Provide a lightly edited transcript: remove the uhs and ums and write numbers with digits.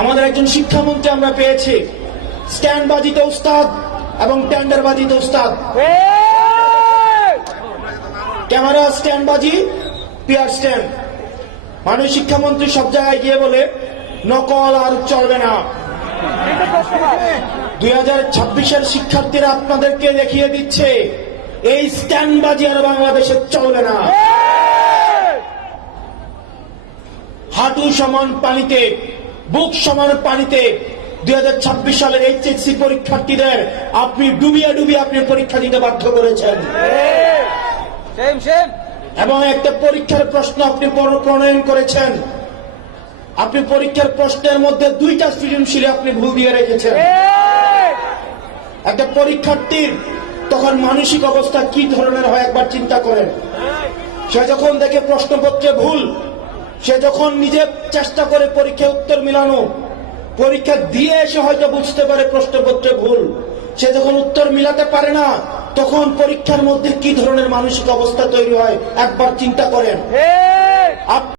আমাদের একজন শিক্ষামন্ত্রী আমরা পেয়েছি, স্ট্যান্ডবাজিতে উস্তাদ এবং টেন্ডারবাজিতে উস্তাদ। ক্যামেরা স্ট্যান্ডবাজি, পিয়ার স্ট্যান্ড। মাননীয় শিক্ষামন্ত্রী সব জায়গায় গিয়ে বলে নকল আর চলবে না। 2026-এর শিক্ষার্থীরা আপনাদেরকে দেখিয়ে দিচ্ছে এই স্ট্যান্ডবাজি আর বাংলাদেশে চলবে না। হাঁটু সমান পানিতে, বুক সমান পানিতে 2026 সালের এইচএসসি পরীক্ষার্থীদের আপনি ডুবিয়ে ডুবিয়ে আপনি পরীক্ষা দিতে বাধ্য করেছেন। এবং একটা পরীক্ষার প্রশ্ন আপনি প্রণয়ন করেছেন, আপনি পরীক্ষার প্রশ্নের মধ্যে 2টা সৃজনশীলে আপনি ভুল দিয়ে রেখেছেন। একটা পরীক্ষার্থীর তখন মানসিক অবস্থা কি ধরনের হয় একবার চিন্তা করেন। সে যখন দেখে প্রশ্নপত্রে ভুল, সে যখন নিজে চেষ্টা করে পরীক্ষায় উত্তর মিলানো, পরীক্ষা দিয়ে এসে হয়তো বুঝতে পারে প্রশ্নপত্রে ভুল, সে যখন উত্তর মিলাতে পারে না, তখন পরীক্ষার মধ্যে কি ধরনের মানসিক অবস্থা তৈরি হয় একবার চিন্তা করেন।